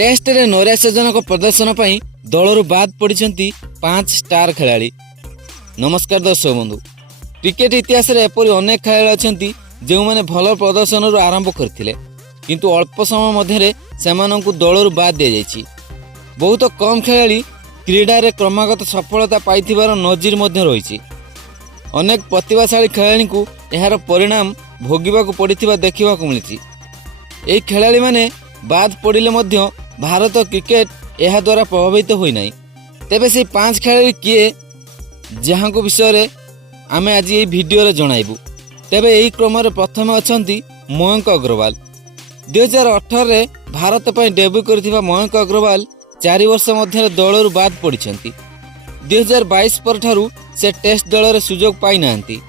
Test रे नैराश्यजनक प्रदर्शन पर दलरू बाद पड़ी 5 स्टार खेलाड़ी। नमस्कार दर्शक बंधु, क्रिकेट इतिहास रे एपरी अनेक खेलाड़ी अच्छा जो मैंने भल प्रदर्शन आरंभ करते किंतु अल्प समय मध्य सेमानंकु दलरू बाद दि जाइछि। बहुत कम खेलाड़ी क्रीडा रे क्रमागत सफलता पाइथिबार नजीर मध्य रही। अनेक प्रतिभाशाली खेलाड़ी को यार परिणाम भोगिबाकु पड़िथिबा देखिबाकु मिलिछि। एही खेलाड़ी माने बाद पड़िले मध्य भारत क्रिकेट यह द्वारा प्रभावित होई नाही। तेबे से 5 खेलाड़ी किए जहां को विषय रे आमे आज ये वीडियो रे जणाइबु। तेबे एही क्रम रे प्रथम अछंती मयंक अग्रवाल। 2018 रे भारत पय डेब्यू करथिबा मयंक अग्रवाल 4 वर्ष मध्य दलरू बाद पड़िछंती। 2022 पर ठारू से टेस्ट दल रे सुजोग पाई नांती।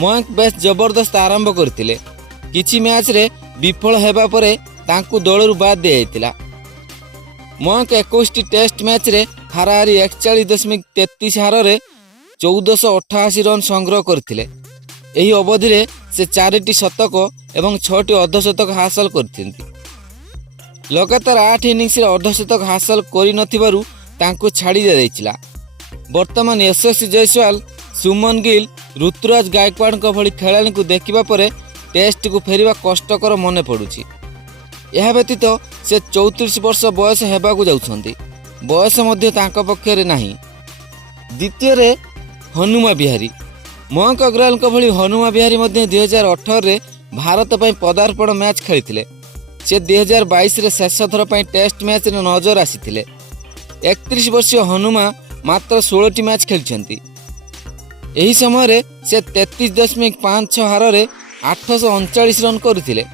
मयंक बेस जबरदस्त आरंभ करथिले। किछि मैच रे विफल हेबा परे तांकु दलरू बाद दिया जायतिला। मयंक 21 टेस्ट मैच रे हाराहारी 41.33 हार रे 1488 रन संग्रह करथिले। एही अवधि रे से 4टी शतक एवं 6टी अर्धशतक हासिल करथिंती। लगातार 8 इनिंग्स रे अर्धशतक हासिल करि नथिबारु तांकु छाड़ी दिया जायतिला। वर्तमान यशस्वी जयसवाल, सुमन गिल, ऋतुराज गायकवाड़ भली खेलाड़ी को देखिबा परे टेस्ट को फेरिबा कष्टकर मने पड़ुछि। यह व्यतीत से 34 वर्ष बयस हेबाकु जाउछंती। बयस मध्य तांका पक्षरे नाही। द्वितीय रे हनुमा विहारी। मयंक अग्रवाल भली हनुमा विहारी मध्य 2018 रे भारत पय पदार्पण मैच खेलिथिले। से 2022 रे शेष थर पय टेस्ट मैच रे नजर आसीथिले। 31 वर्षीय हनुमा मात्र 16टी मैच खेलिछंती। एही समय रे से 33.56 हार रे 839 रन करथिले।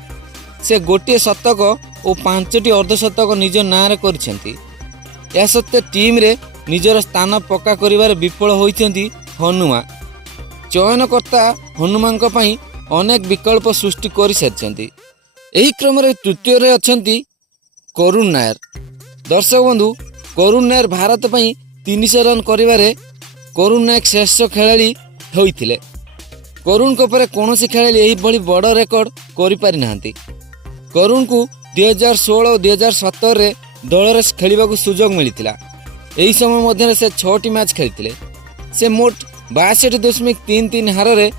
से गोटे शतक और 5टी अर्धशतक निज नारे करिसेंती। या सत्ते टीम रे निजर स्थान पक्का करिवार विफल होइछंती हनुमा। चयनकर्ता हनुमांक पई अनेक विकल्प सृष्टि करि सारिछंती। एही क्रम रे तृतीय रे अछंती करुण नायर। दर्शक बंधु, करुण नायर भारत पई 300 रन करिवारे करुण नायक श्रेष्ठ खेलाड़ी होइथिले। करुण को पर कौनसी खेलाड़ी यही बड़ी बड़ रेकर्ड करि पारि नाहंती। करुण को 2016 और 2017 रे दल रे खेलिबाकु सुजोग मिलिथिला। एही समय मध्य से 6टी मैच खेलिथिले। से मोट 62.33 हार रे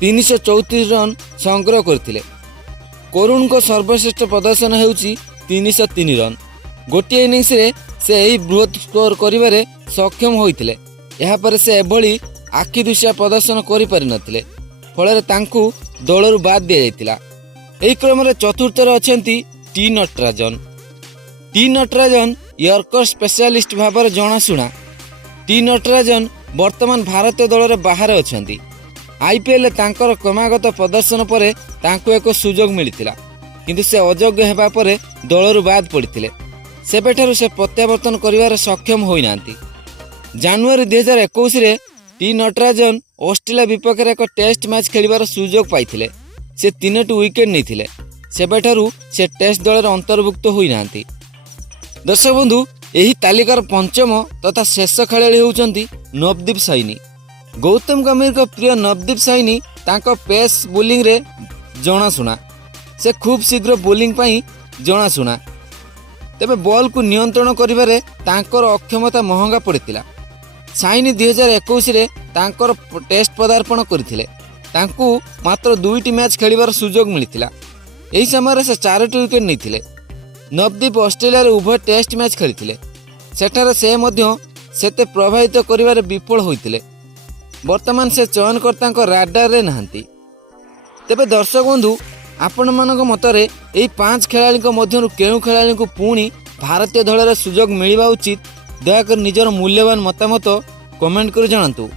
334 रन संग्रह करथिले। करुण को सर्वश्रेष्ठ प्रदर्शन हेउची 303 रन। गोटे इनिंग्स रे से एही बृहत स्कोर करिबारे सक्षम होइथिले। यहाँ पर से एभली आखि दुसिया प्रदर्शन करि पारि नथिले। फଳରେ तांकु दलरू बाद दिया जायतिला। एही क्रम रे चतुर्थ रे अछंती T Natarajan. T Natarajan yorker specialist भाबर जणाशुना। टी नटराजन वर्तमान भारतीय दल रे बाहर अछंती। आईपीएल तांकर क्रमागत प्रदर्शन परे तांकु एक सुजोग मिलिथिला किंतु से अयोग्य हेबा परे दलरू बाद पड़िथिले। सेबेठारु से प्रत्यावर्तन करिवार सक्षम होई नांती। जनवरी 2021 रे टी नटराजन ऑस्ट्रेलिया विपक्ष रे एक टेस्ट मैच खेलिबार सुजोग पाइथिले। से 3टी विकेट नैथिले। सेबेठारु से टेस्ट दल रे अंतर्भुक्त होई नांती। दर्शक बंधु, एही तालिकार पंचम तथा शेष खेलाड़ी होउचंती नवदीप साइनी। गौतम गंभीर को प्रिय नवदीप साइनी तांको पेस बोलिंग रे जणाशुना। से खूब शीघ्र बोलिंग पई जणाशुना। तेबे बॉल को नियंत्रण करिबारे तांकर अक्षमता महंगा पड़िथिला। साइनी 2021 रे तांकर टेस्ट पदार्पण करथिले। तांकु मात्र 2टी मैच खेलिबार सुजोग मिलिथिला। एही समय से 4टी विकेट नैथिले। नवदीप ऑस्ट्रेलिया रे उभय टेस्ट मैच खेलिथिले। सेठारे से मध्य सेते प्रभावित करिबारे विफल होइथिले। वर्तमान से चयनकर्तांक राडार रे नाहंती। तेबे दर्शक बंधु, आपण मानक मतरे एही 5 खेलाड़ी मध्यरु केउ खेलाड़ी को पुणी भारतीय दल रे सुजोग मिलिबा उचित? दयाकर निजर मूल्यवान मतामत कमेंट कर जणांतु।